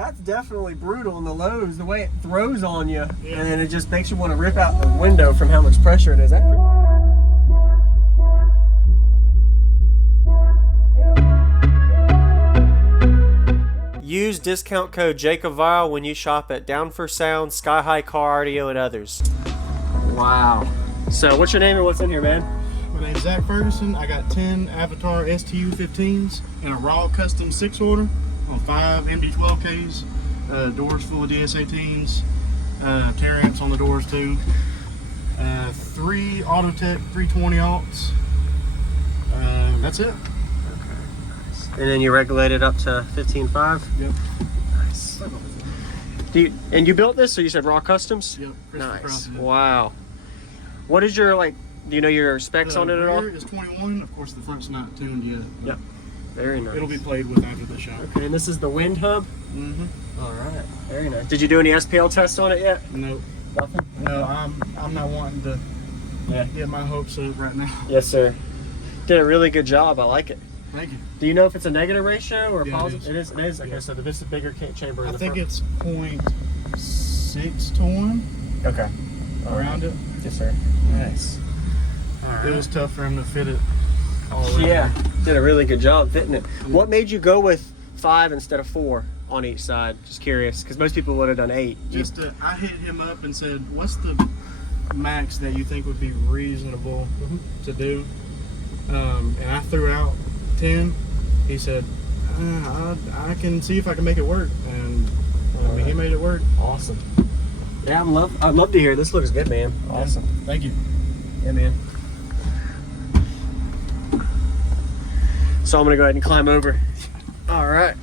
That's definitely brutal in the lows, the way it throws on you, and then it just makes you want to rip out the window from how much pressure it is. Use discount code JacobViral when you shop at Down for Sound, SkyHigh Car Audio, and others. Wow. So what's your name and what's in here, man? My name's Zach Ferguson. I got 10 Avatar STU 15s and a raw custom 6 order on 5 MD12Ks. Doors full of DS18s. Tear amps on the doors too. 3 Autotech 320 aughts. That's it. Okay, nice. And then you regulate it up to 15.5? Yep. Nice. And you built this, so you said raw customs? Yep. Nice. Wow. What is your, like, do you know your specs on it at all? The rear is 21. Of course, the front's not tuned yet. Yep. Very nice. It'll be played with after the shop. Okay, and this is the WindHUB? Mm-hmm. All right. Very nice. Did you do any SPL tests on it yet? No. Nothing? No, I'm not wanting to get my hopes up right now. Yes, sir. Did a really good job. I like it. Thank you. Do you know if it's a negative ratio or a positive? It is. It is. Okay, so this is a bigger chamber in the front. I think it's 0.6 to 1. Okay. Around it. Yes, sir. Nice. It was tough for him to fit it all around. Yeah, did a really good job fitting it. What made you go with 5 instead of 4 on each side? Just curious, because most people would have done 8. I hit him up and said, what's the max that you think would be reasonable to do? And I threw out 10. He said, I can see if I can make it work. And he made it work. Awesome. Yeah, I'd love to hear it. This looks good, man. Awesome. Thank you. Yeah, man. So I'm gonna go ahead and climb over. All right.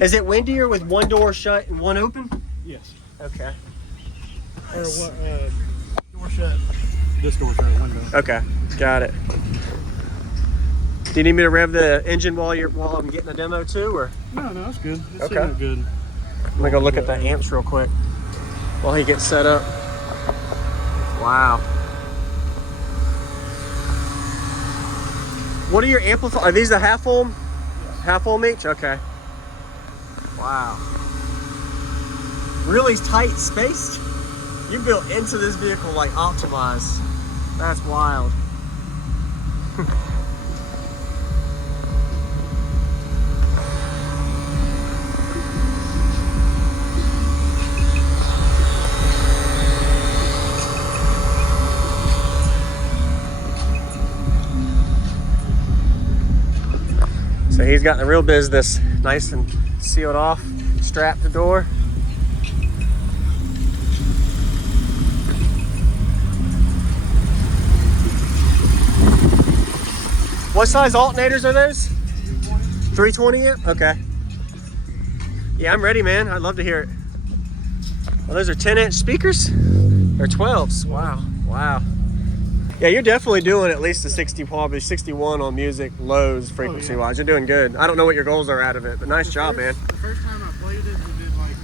Is it windier with one door shut and one open? Yes. Okay. Nice. Or door shut. This door shut, window. Okay, got it. Do you need me to rev the engine while I'm getting the demo too, or? No, it's good. It's okay. Good. I'm gonna go look at the amps real quick while he gets set up. Wow. What are your amplifiers? Are these the half ohm? Yes. Half ohm each? Okay. Wow. Really tight spaced? You built into this vehicle like optimized. That's wild. So he's got the real business, nice and sealed off, strapped the door. What size alternators are those? 320 amp? Okay. Yeah, I'm ready, man. I'd love to hear it. Well, those are 10-inch speakers? Or 12s? Wow, wow. Yeah, you're definitely doing at least a 60, probably 61 on music, lows, frequency-wise. You're doing good. I don't know what your goals are out of it, but nice job, man. The first time I played it, it did like,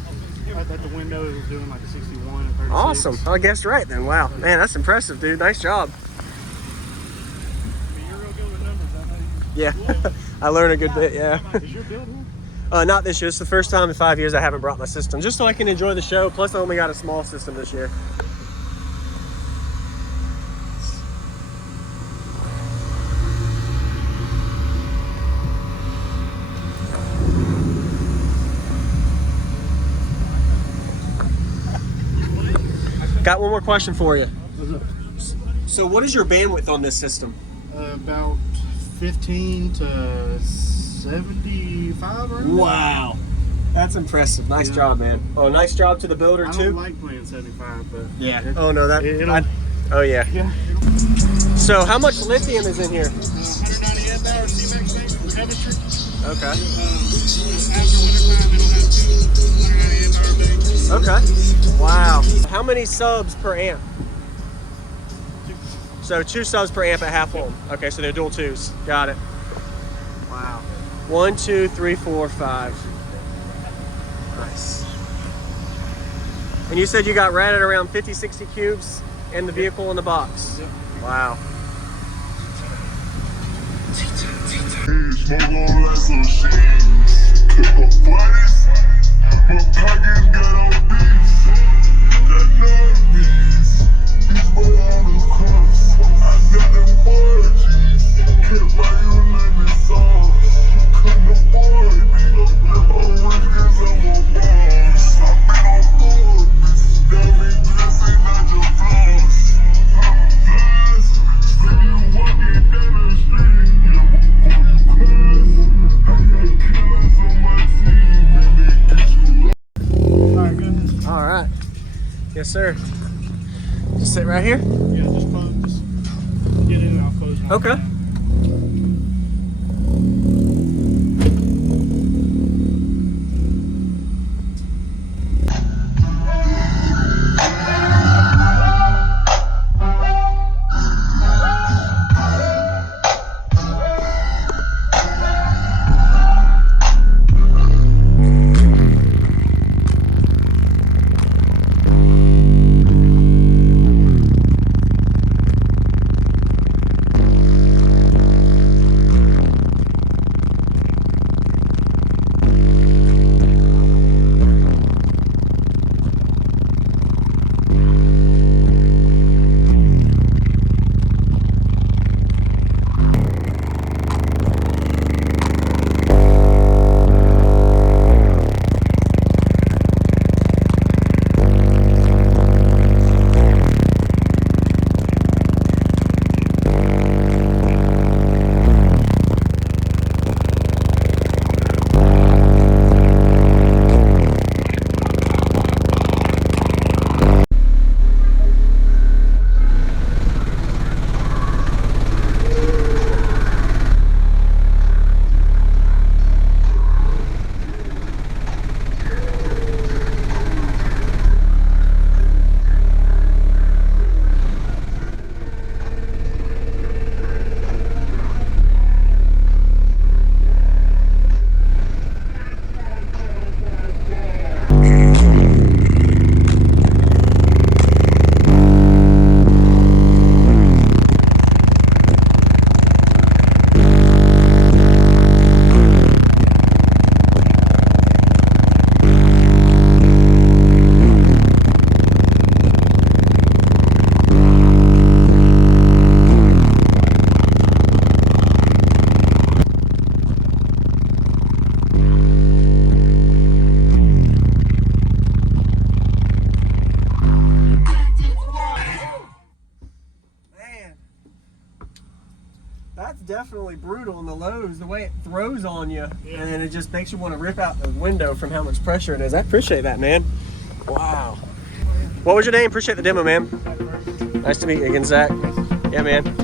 at the window, it was doing like a 61 and 36. Awesome. I guessed right then. Wow. Man, that's impressive, dude. Nice job. I mean, you're real good with numbers, I know. Yeah, I learned a good bit, yeah. Is your build here? Not this year. It's the first time in 5 years I haven't brought my system, just so I can enjoy the show. Plus, I only got a small system this year. Got one more question for you. So what is your bandwidth on this system? About 15 to 75 right now. Wow. That's impressive. Nice job, man. Oh, nice job to the builder, too. I don't like playing 75, but... Yeah. Oh, no, that... oh, yeah. Yeah. So how much lithium is in here? 190 amp hour C-Max tank with chemistry. Okay. After wintertime, it'll have 2 190 amp hour tanks. Okay. Wow. How many subs per amp? 2. So 2 subs per amp at half ohm. Okay, so they're dual 2s. Got it. Wow. 1, 2, 3, 4, 5. Nice. And you said you got right at around 50, 60 cubes in the vehicle in the box. Yep. Wow. Smoke on like some shit. Yes, sir. Just sit right here? Yeah, just get in and I'll close my Okay. That's definitely brutal in the lows, the way it throws on you, Yeah. and then it just makes you want to rip out the window from how much pressure it is. I appreciate that, man. Wow. What was your name? Appreciate the demo, man. Nice to meet you again, Zach. Yeah, man.